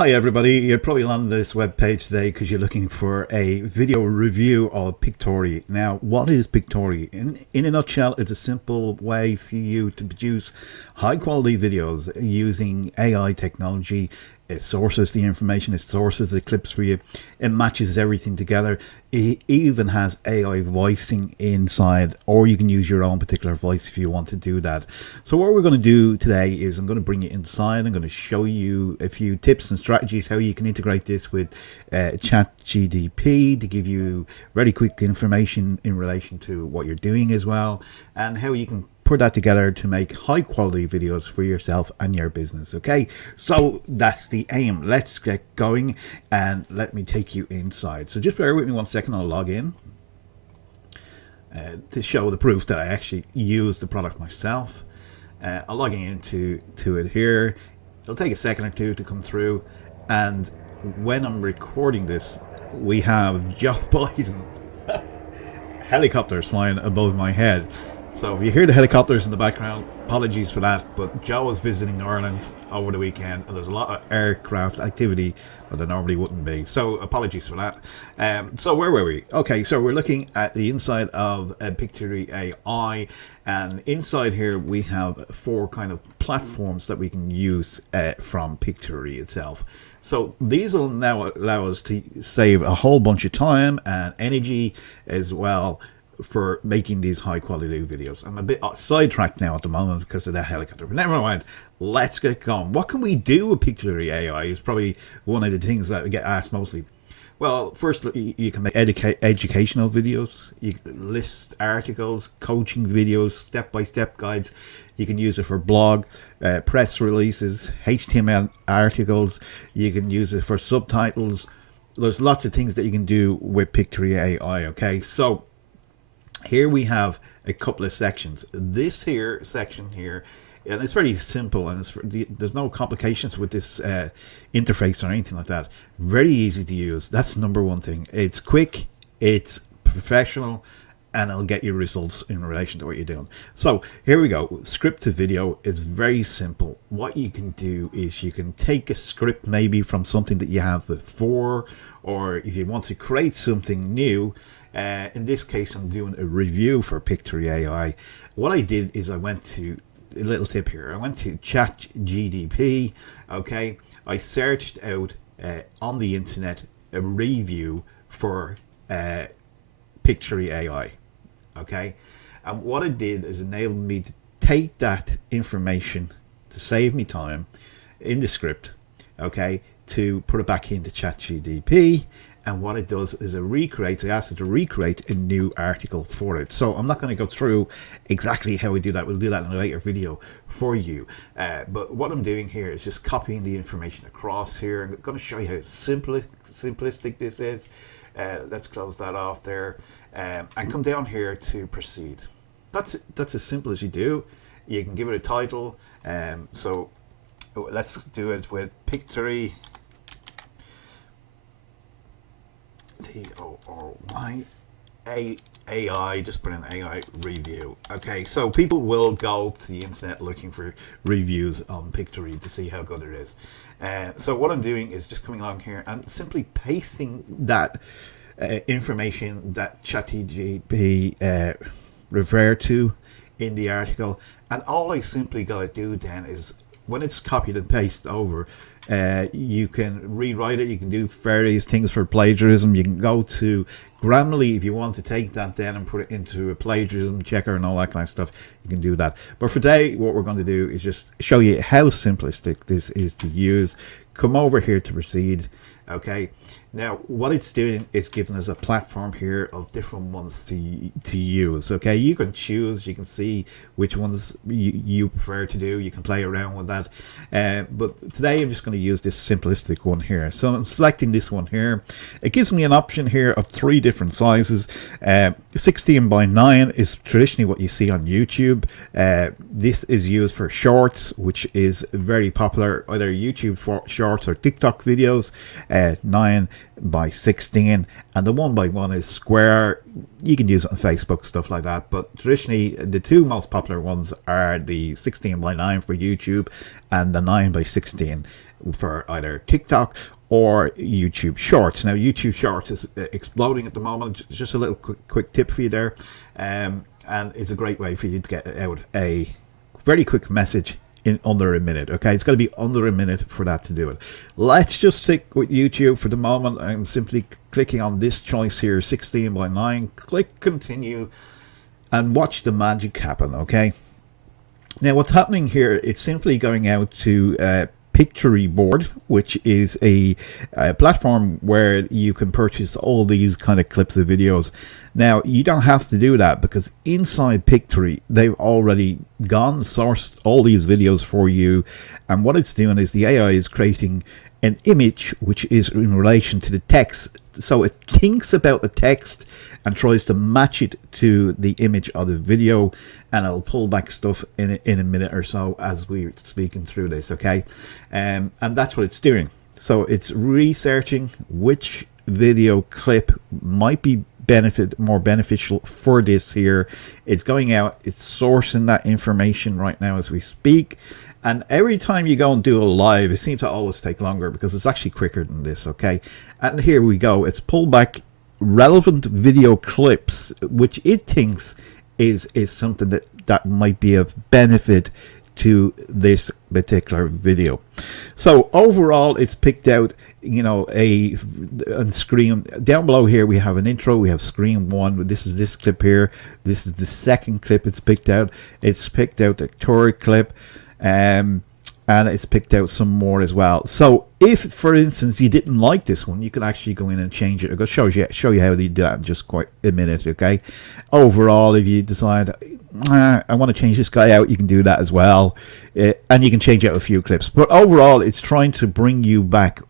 Hi everybody, you're probably on this web page today because you're looking for a video review of Pictory. Now, what is Pictory? In a nutshell, it's a simple way for you to produce high quality videos using AI technology. It sources the information, it sources the clips for you, it matches everything together. It even has AI voicing inside, or you can use your own particular voice if you want to do that. So what we're going to do today is I'm going to bring you inside. I'm going to show you a few tips and strategies how you can integrate this with ChatGPT to give you very quick information in relation to what you're doing as well, and how you can put that together to make high quality videos for yourself and your business. Okay, so that's the aim. Let's get going and let me take you inside. So just bear with me 1 second. I'll log in to show the proof that I actually use the product myself. I'm logging into it here. It'll take a second or two to come through, and when I'm recording this, we have Joe Biden helicopters flying above my head. So if you hear the helicopters in the background, apologies for that, but Joe was visiting Ireland over the weekend and there's a lot of aircraft activity that there normally wouldn't be. So apologies for that. So where were we? Okay, so we're looking at the inside of Pictory AI, and inside here we have 4 kind of platforms that we can use from Pictory itself. So these will now allow us to save a whole bunch of time and energy as well for making these high quality videos. I'm a bit sidetracked now at the moment because of that helicopter, but never mind. Let's get going. What can we do with Pictory AI is probably one of the things that we get asked mostly. Well, first, you can make educational videos, you can list articles, coaching videos, step-by-step guides. You can use it for blog, press releases, HTML articles. You can use it for subtitles. There's lots of things that you can do with Pictory AI. Okay, so here we have a couple of sections. This here section here, and it's very simple, and there's no complications with this interface or anything like that. Very easy to use. That's number one thing. It's quick, it's professional, and it'll get you results in relation to what you're doing. So here we go. Script to video is very simple. What you can do is you can take a script maybe from something that you have before, or if you want to create something new. In this case, I'm doing a review for Pictory AI. What I did is I went to a little tip here. I went to ChatGPT. Okay, I searched out on the internet a review for Pictory AI. Okay, and what it did is enabled me to take that information to save me time in the script. Okay, to put it back into ChatGPT. And what it does is it recreates, I asked it to recreate a new article for it. So I'm not going to go through exactly how we do that. We'll do that in a later video for you. But what I'm doing here is just copying the information across here. I'm going to show you how simplistic this is. Let's close that off there. And come down here to proceed. That's as simple as you do. You can give it a title. So let's do it with Pictory. AI, just put in AI review. Okay, so people will go to the internet looking for reviews on Pictory to see how good it is. So what I'm doing is just coming along here and simply pasting that information that ChatGPT referred to in the article, and all I simply got to do then is when it's copied and pasted over, you can rewrite it. You can do various things for plagiarism. You can go to Grammarly if you want to take that then and put it into a plagiarism checker and all that kind of stuff. You can do that. But for today, what we're going to do is just show you how simplistic this is to use. Come over here to proceed. Okay, now what it's doing is giving us a platform here of different ones to use. Okay, you can choose, you can see which ones you prefer to do. You can play around with that, but today I'm just going to use this simplistic one here. So I'm selecting this one here. It gives me an option here of 3 different sizes. 16:9 is traditionally what you see on YouTube. This is used for shorts, which is very popular, either YouTube for shorts or TikTok videos. 9:16, and the 1:1 is square. You can use it on Facebook, stuff like that, but traditionally the 2 most popular ones are the 16:9 for YouTube and the 9:16 for either TikTok or YouTube Shorts. Now, YouTube Shorts is exploding at the moment. Just a little quick tip for you there. And it's a great way for you to get out a very quick message in under a minute. Okay, it's got to be under a minute for that to do it. Let's just stick with YouTube for the moment. I'm simply clicking on this choice here, 16:9. Click continue and watch the magic happen. Okay, now what's happening here, it's simply going out to Pictory board, which is a platform where you can purchase all these kind of clips of videos. Now, you don't have to do that because inside Pictory, they've already sourced all these videos for you. And what it's doing is the AI is creating an image which is in relation to the text. So it thinks about the text and tries to match it to the image of the video, and it'll pull back stuff in a minute or so as we're speaking through this. Okay, and that's what it's doing. So it's researching which video clip might be more beneficial for this here. It's going out, it's sourcing that information right now as we speak. And every time you go and do a live, it seems to always take longer because it's actually quicker than this. Okay, and here we go. It's pulled back relevant video clips, which it thinks is something that might be of benefit to this particular video. So overall, it's picked out, you know, a screen down below here. We have an intro, we have screen one. This is this clip here. This is the second clip it's picked out. It's picked out the third clip, and it's picked out some more as well. So if, for instance, you didn't like this one, you can actually go in and change it. I'll show you how they do that in just quite a minute. Okay, overall, if you decide I want to change this guy out, you can do that as well, and you can change out a few clips. But overall, it's trying to bring you back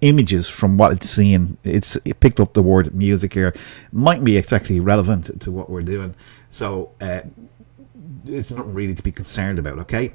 images from what it's seeing. It picked up the word music here. Might be exactly relevant to what we're doing, so it's not really to be concerned about. Okay,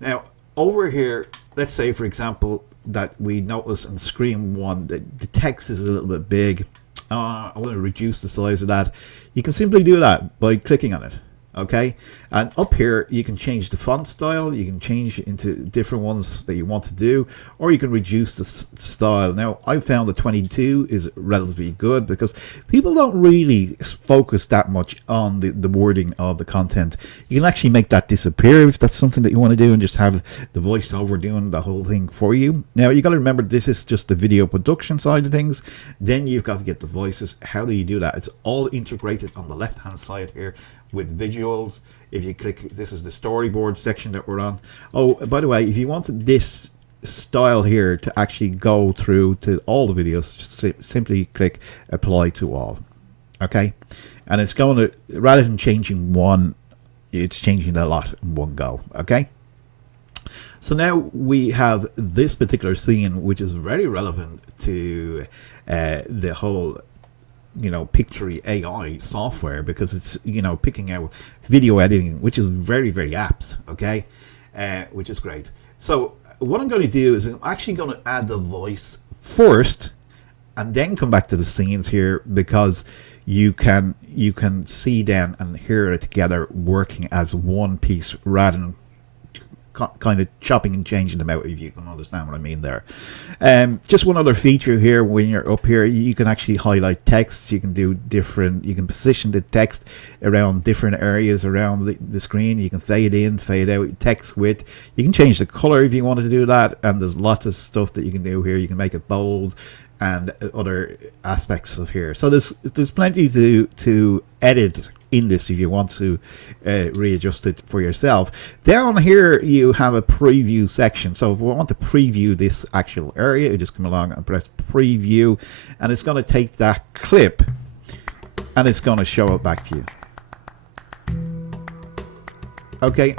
now over here, let's say for example that we notice on screen one that the text is a little bit big. I want to reduce the size of that. You can simply do that by clicking on it. Okay, and up here you can change the font style, you can change it into different ones that you want to do, or you can reduce the style. Now, I found the 22 is relatively good because people don't really focus that much on the wording of the content. You can actually make that disappear if that's something that you want to do, and just have the voiceover doing the whole thing for you. Now, you got to remember, this is just the video production side of things. Then you've got to get the voices. How do you do that? It's all integrated on the left hand side here with visuals. If you click, this is the storyboard section that we're on. Oh, by the way, if you want this style here to actually go through to all the videos, just simply click apply to all. Okay, and it's going to, rather than changing one, it's changing a lot in one go. Okay, so now we have this particular scene, which is very relevant to the whole, you know, Pictory AI software, because it's, you know, picking out video editing, which is very, very apt. Okay, which is great. So what I'm going to do is I'm actually going to add the voice first and then come back to the scenes here, because you can see then and hear it together working as one piece rather than kind of chopping and changing them out, if you can understand what I mean there. Just one other feature here, when you're up here, you can actually highlight text. You can do different, you can position the text around different areas around the screen. You can fade in, fade out, text width. You can change the color if you wanted to do that, and there's lots of stuff that you can do here. You can make it bold and other aspects of here. So there's plenty to edit in this if you want to readjust it for yourself. Down here you have a preview section. So if we want to preview this actual area, you just come along and press preview, and it's going to take that clip and it's going to show it back to you. Okay,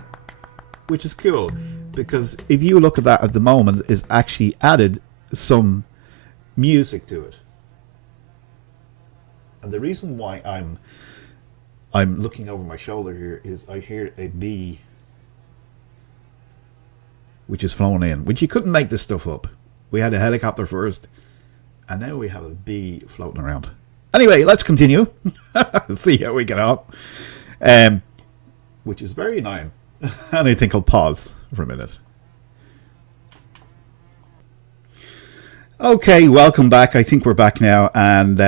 which is cool, because if you look at that at the moment, it's actually added some music to it. And the reason why I'm looking over my shoulder here is I hear a bee which is flown in, which you couldn't make this stuff up. We had a helicopter first, and now we have a bee floating around. Anyway, let's continue. See how we get on. Which is very annoying. And I think I'll pause for a minute. Okay, welcome back. I think we're back now, and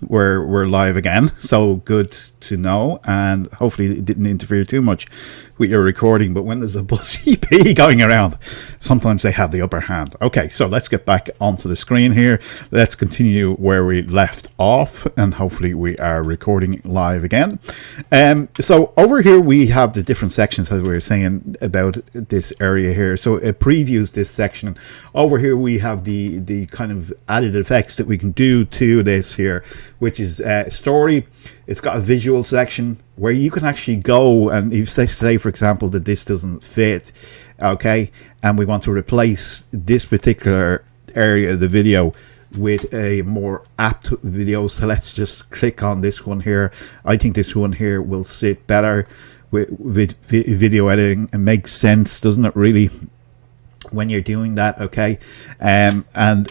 we're live again. So good to know, and hopefully it didn't interfere too much with your recording. But when there's a buzz EP going around, sometimes they have the upper hand. Okay, so let's get back onto the screen here. Let's continue where we left off, and hopefully we are recording live again. So over here we have the different sections, as we were saying about this area here. So it previews this section. Over here we have the kind of added effects that we can do to this here, which is story. It's got a visual section where you can actually go, and if say for example that this doesn't fit, okay, and we want to replace this particular area of the video with a more apt video, so let's just click on this one here. I think this one here will sit better with video editing and makes sense, doesn't it, really, when you're doing that? Okay, and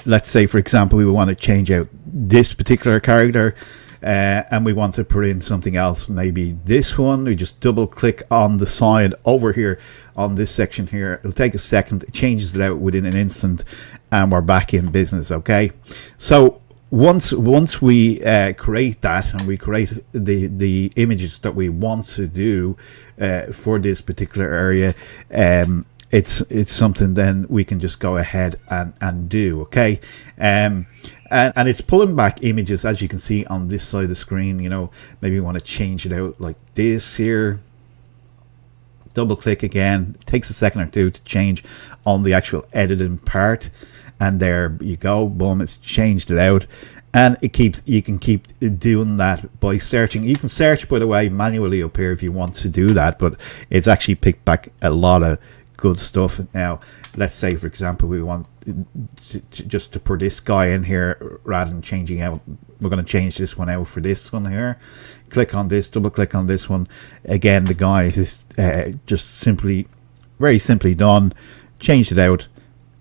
let's say for example we want to change out this particular character, and we want to put in something else, maybe this one. We just double click on the side over here on this section here. It'll take a second, it changes it out within an instant, and we're back in business. Okay, so once we create that, and we create the images that we want to do for this particular area, it's something then we can just go ahead and do. Okay, and it's pulling back images, as you can see on this side of the screen. You know, maybe you want to change it out like this here. Double click again, it takes a second or two to change on the actual editing part, and there you go, boom, it's changed it out. And you can keep doing that by searching. You can search, by the way, manually up here if you want to do that, but it's actually picked back a lot of good stuff. Now let's say for example we want just to put this guy in here, rather than changing out, we're going to change this one out for this one here. Click on this, double click on this one again. The guy is just simply, very simply done, changed it out,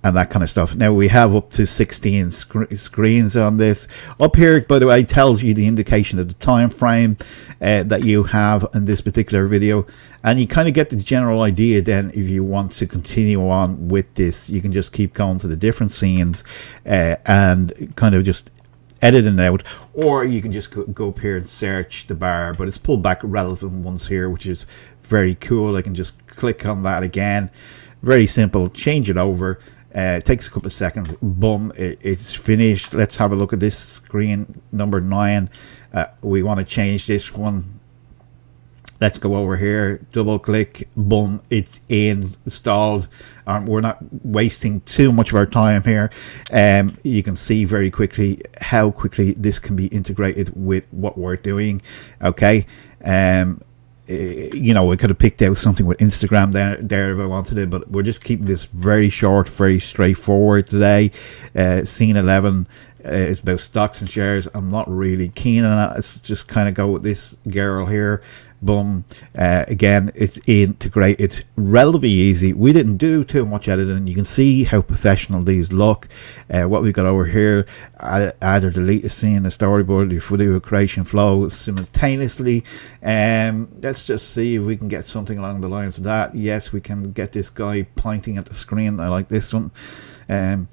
and that kind of stuff. Now we have up to 16 screens on this. Up here, by the way, tells you the indication of the time frame that you have in this particular video, and you kind of get the general idea. Then if you want to continue on with this, you can just keep going to the different scenes and kind of just editing it out, or you can just go up here and search the bar, but it's pulled back relevant ones here, which is very cool. I can just click on that again, very simple, change it over. It takes a couple of seconds, boom, it's finished. Let's have a look at this screen number 9. We want to change this one. Let's go over here, double click, boom, it's installed. We're not wasting too much of our time here. You can see very quickly how quickly this can be integrated with what we're doing. Okay, you know, we could have picked out something with Instagram there if I wanted to, but we're just keeping this very short, very straightforward today. Scene 11 is about stocks and shares. I'm not really keen on it. Let's just kind of go with this girl here. Boom. Again, it's integrated relatively easy. We didn't do too much editing. You can see how professional these look. What we got over here, add or delete a scene, a storyboard, your video creation flow simultaneously. Let's just see if we can get something along the lines of that. Yes, we can get this guy pointing at the screen. I like this one. And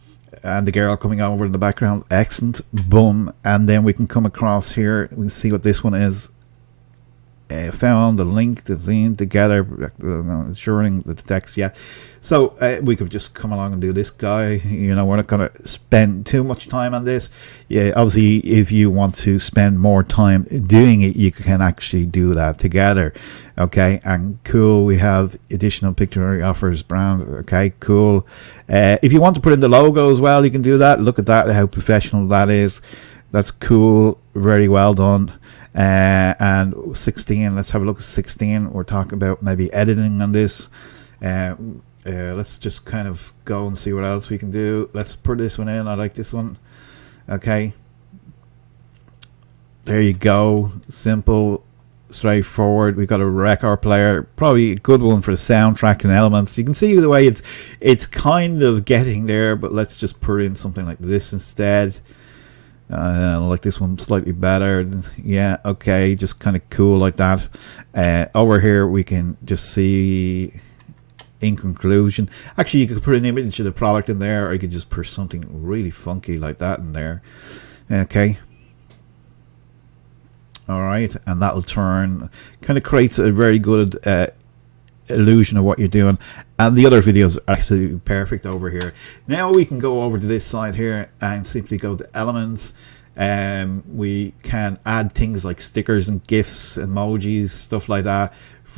the girl coming over in the background. Excellent. Boom. And then we can come across here. We can see what this one is. Found the link, the zine together, ensuring the text. Yeah, so we could just come along and do this guy. You know, we're not going to spend too much time on this. Yeah, obviously, if you want to spend more time doing it, you can actually do that together. Okay, and cool. We have additional Pictory offers brands. Okay, cool. If you want to put in the logo as well, you can do that. Look at that, how professional that is. That's cool. Very well done. And 16, let's have a look at 16. We're talking about maybe editing on this. Let's just kind of go and see what else we can do. Let's put this one in. I like this one. Okay, there you go. Simple, straightforward. We've got a record player, probably a good one for the soundtrack and elements. You can see the way it's kind of getting there, but let's just put in something like this instead. I like this one slightly better. Yeah, okay, just kind of cool like that. Over here we can just see in conclusion. Actually, you could put an image of the product in there, or you could just put something really funky like that in there. Okay. All right, and that'll turn, kind of creates a very good illusion of what you're doing. And the other videos are actually perfect over here. Now we can go over to this side here and simply go to elements. We can add things like stickers and GIFs, emojis, stuff like that.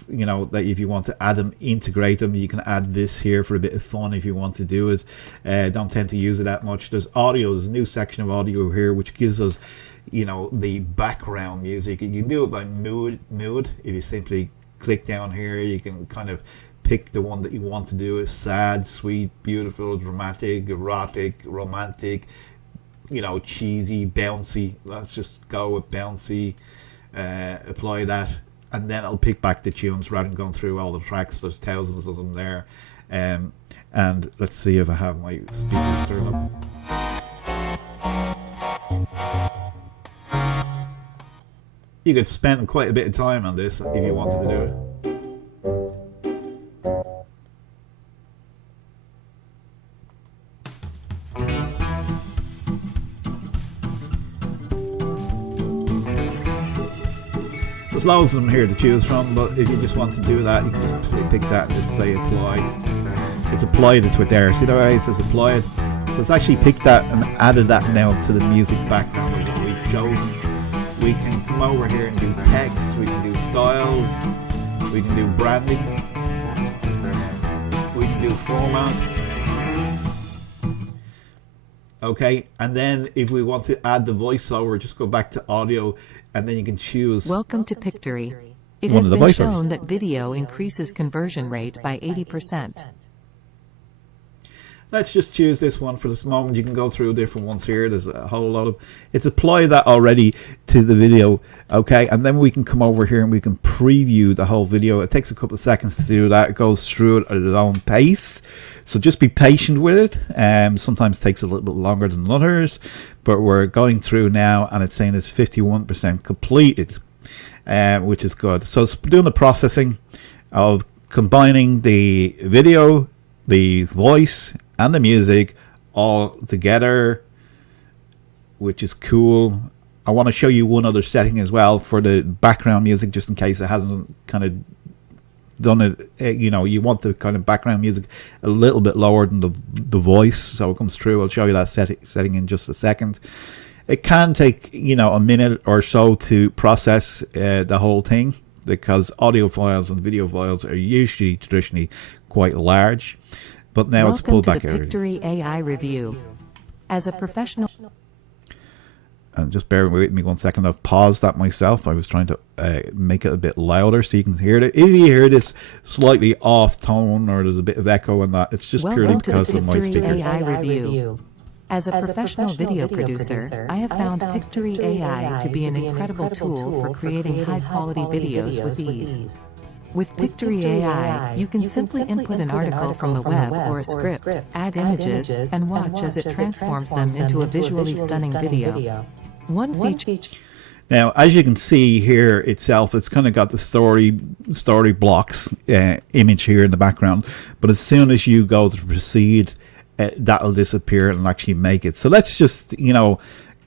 You know, that if you want to add them, integrate them, you can add this here for a bit of fun if you want to do it. Don't tend to use it that much. There's audio, there's a new section of audio here which gives us, you know, the background music. You can do it by mood. If you simply click down here, you can kind of pick the one that you want to do. Is sad, sweet, beautiful, dramatic, erotic, romantic, you know, cheesy, bouncy. Let's just go with bouncy. Apply that, and then I'll pick back the tunes rather than going through all the tracks. There's thousands of them there. And let's see if I have my speakers turned up. You could spend quite a bit of time on this if you wanted to do it. There's loads of them here to choose from, but if you just want to do that, you can just pick that and just say apply. It's applied it to it there. See the way it says applied? So it's actually picked that and added that now to the music background of what we've chosen. We can come over here and do text, we can do styles, we can do branding, we can do format. Okay, and then if we want to add the voiceover, just go back to audio, and then you can choose. Welcome to Pictory. It has been shown that video increases conversion rate by 80%. Let's just choose this one for this moment. You can go through different ones here. There's a whole lot of, it's applied that already to the video. Okay, and then we can come over here and we can preview the whole video. It takes a couple of seconds to do that. It goes through it at its own pace. So just be patient with it. Sometimes it takes a little bit longer than others, but we're going through now and it's saying it's 51% completed, which is good. So it's doing the processing of combining the video, the voice, and the music all together, which is cool. I want to show you one other setting as well for the background music, just in case it hasn't kind of done it. You know, you want the kind of background music a little bit lower than the voice, so it comes through. I'll show you that setting in just a second. It can take, you know, a minute or so to process the whole thing, because audio files and video files are usually traditionally quite large. But now it's pulled back. Welcome to the Pictory AI review. As a professional, and just bear with me 1 second. I've paused that myself. I was trying to make it a bit louder so you can hear it. If you hear this slightly off tone or there's a bit of echo in that, it's just purely because of my speakers. AI review. As a professional video producer, I have found Pictory AI to be an incredible tool for creating high-quality videos with ease. With Pictory AI, you can simply input an article from the web or a script, add images, and watch as it transforms them into a visually stunning video. One feature. Now, as you can see here itself, it's kind of got the story blocks image here in the background. But as soon as you go to proceed, that'll disappear and actually make it. So let's just, you know,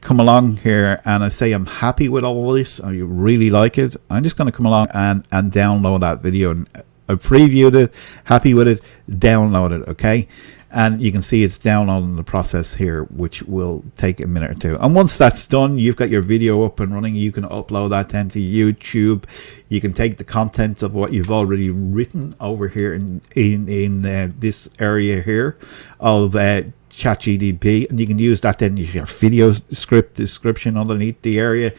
come along here and I say I'm happy with all this. I really like it. I'm just going to come along and download that video. And I previewed it, happy with it, download it, okay? And you can see it's downloading the process here, which will take a minute or two. And once that's done, you've got your video up and running. You can upload that then to YouTube. You can take the content of what you've already written over here in this area here of ChatGPT, and you can use that then your video script description underneath the area,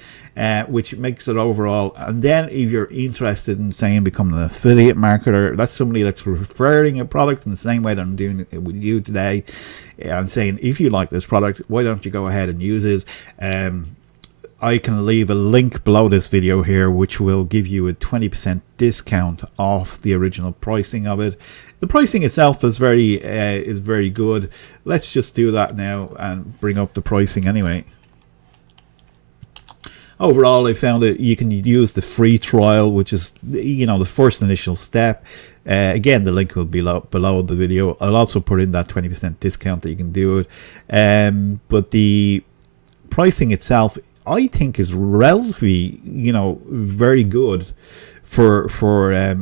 which makes it overall. And then if you're interested in saying becoming an affiliate marketer, that's somebody that's referring a product in the same way that I'm doing it with you today. I'm saying if you like this product, why don't you go ahead and use it? I can leave a link below this video here which will give you a 20% discount off the original pricing of it. The pricing itself is very good. Let's just do that now and bring up the pricing anyway. Overall, I found that you can use the free trial, which is, you know, the first initial step. Again, the link will be below the video. I'll also put in that 20% discount that you can do it. But the pricing itself, I think, is relatively, very good for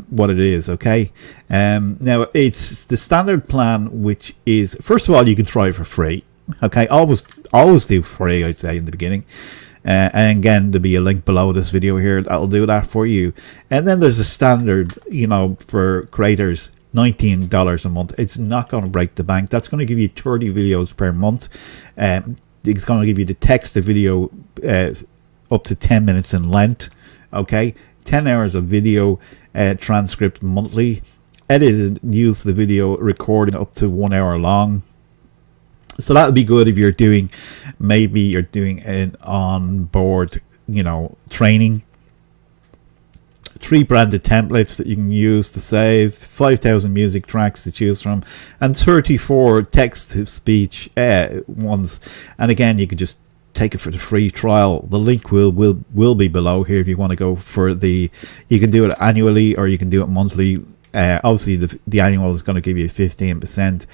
what it is. Okay. Now it's the standard plan, which is, first of all, you can try it for free. Okay, always do free, I'd say, in the beginning. And again, there'll be a link below this video here that'll do that for you. And then there's a standard, for creators, $19 a month. It's not going to break the bank. That's going to give you 30 videos per month. It's going to give you the text to video up to 10 minutes in length. Okay, 10 hours of video transcript monthly. Edited, use the video recording up to 1 hour long. So that would be good if you're doing, maybe you're doing an on-board, training. 3 branded templates that you can use to save, 5,000 music tracks to choose from, and 34 text-to-speech ones. And again, you can just take it for the free trial. The link will be below here if you want to go for you can do it annually or you can do it monthly. Obviously, the annual is going to give you 15%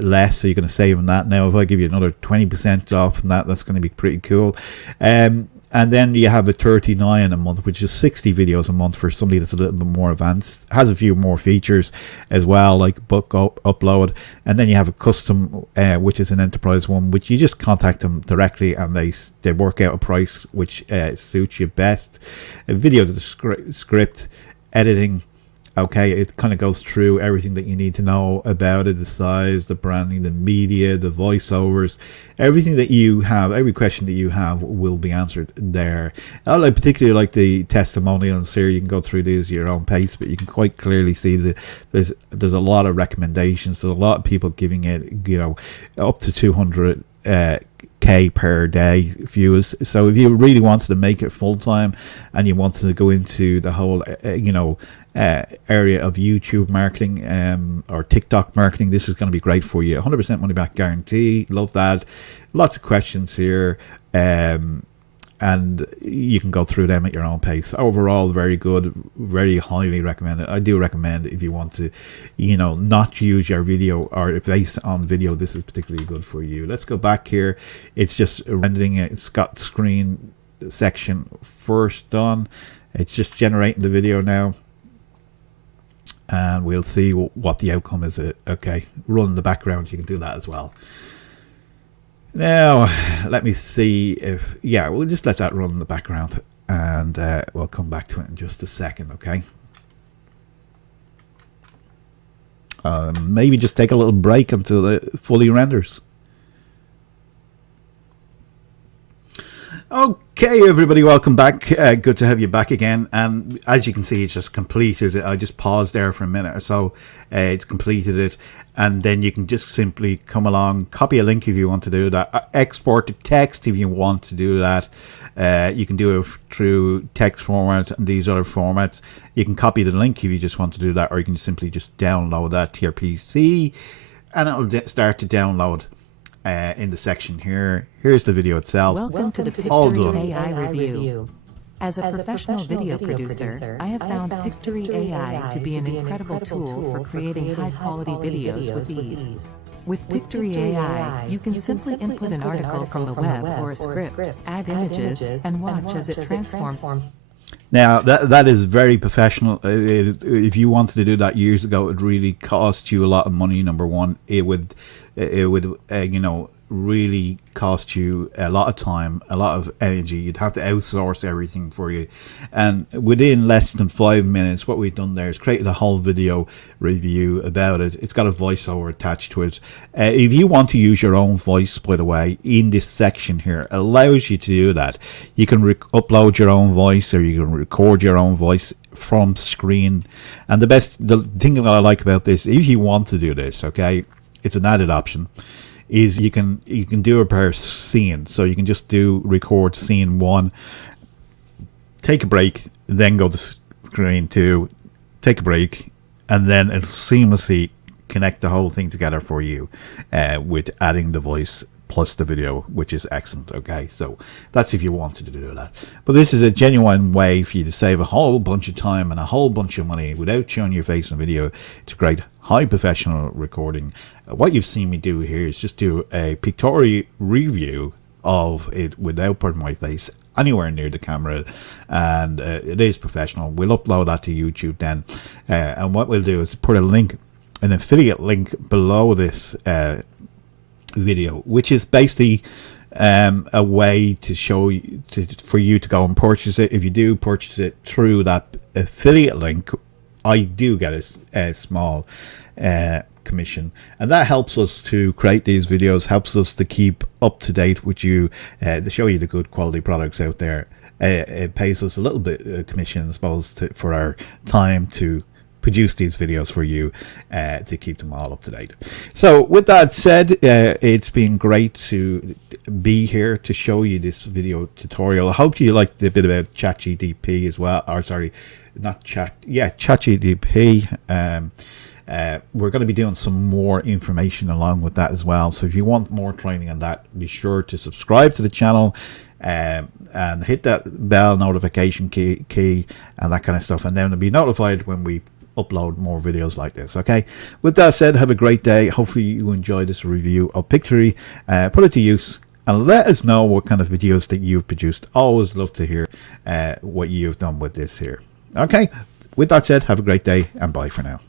less, so you're going to save on that. Now, if I give you another 20% off on that, that's going to be pretty cool. And then you have a 39 a month, which is 60 videos a month for somebody that's a little bit more advanced. Has a few more features as well, like book upload. And then you have a custom, which is an enterprise one, which you just contact them directly and they work out a price which suits you best. A video to the script, editing. Okay, it kind of goes through everything that you need to know about it, the size, the branding, the media, the voiceovers, everything that you have, every question that you have will be answered there. I particularly like the testimonials here. You can go through these at your own pace, but you can quite clearly see that there's a lot of recommendations. There's a lot of people giving it, up to 200 K per day views. So if you really wanted to make it full time and you wanted to go into the whole, area of YouTube marketing or TikTok marketing, this is going to be great for you. 100% money back guarantee. Love that. Lots of questions here, and you can go through them at your own pace. Overall, very good, very highly recommended. I do recommend if you want to, not use your video or if based on video, this is particularly good for you. Let's go back here. It's just rendering it. It's got screen section first done. It's just generating the video now. And we'll see what the outcome is. Okay, run in the background. You can do that as well. Now, let me see if... Yeah, we'll just let that run in the background. And we'll come back to it in just a second, okay? Maybe just take a little break until it fully renders. Okay, everybody, welcome back. Good to have you back again. And as you can see, it's just completed it. I just paused there for a minute or so. It's completed it. And then you can just simply come along, copy a link if you want to do that, export the text if you want to do that. You can do it through text format and these other formats. You can copy the link if you just want to do that, or you can simply just download that to your PC and it'll start to download. In the section here. Here's the video itself. Welcome to the Pictory AI review. As a professional video producer, I have found Pictory AI to be an incredible tool for creating high-quality videos with ease. With Pictory AI, you can simply input an article from the web or a script, add images, and watch as it transforms. Now, that is very professional. If you wanted to do that years ago, it really cost you a lot of money. Number one, it would really cost you a lot of time, a lot of energy. You'd have to outsource everything for you. And within less than 5 minutes, what we've done there is created a whole video review about it. It's got a voiceover attached to it. If you want to use your own voice, by the way, in this section here, allows you to do that. You can upload your own voice, or you can record your own voice from screen. And the thing that I like about this, if you want to do this, okay, it's an added option, is you can do it per scene. So you can just record scene 1, take a break, then go to screen 2, take a break, and then it'll seamlessly connect the whole thing together for you with adding the voice plus the video, which is excellent. Okay, so that's if you wanted to do that. But this is a genuine way for you to save a whole bunch of time and a whole bunch of money without showing your face in a video to create high professional recording. What you've seen me do here is just do a pictorial review of it without putting my face anywhere near the camera, and it is professional. We'll upload that to YouTube then, and what we'll do is put a link, an affiliate link below this video, which is basically a way to show you for you to go and purchase it. If you do purchase it through that affiliate link, I do get a small commission, and that helps us to create these videos, helps us to keep up to date with you, to show you the good quality products out there. It pays us a little bit of commission, I suppose, for our time to produce these videos for you, to keep them all up to date. So with that said, it's been great to be here to show you this video tutorial. I hope you liked the bit about ChatGPT as well, or sorry, not chat, yeah, ChatGPT. We're going to be doing some more information along with that as well. So if you want more training on that, be sure to subscribe to the channel, and hit that bell notification key and that kind of stuff, and then be notified when we upload more videos like this. Okay, with that said, have a great day. Hopefully you enjoyed this review of Pictory. Put it to use and let us know what kind of videos that you've produced. Always love to hear what you've done with this here. Okay, with that said, have a great day and bye for now.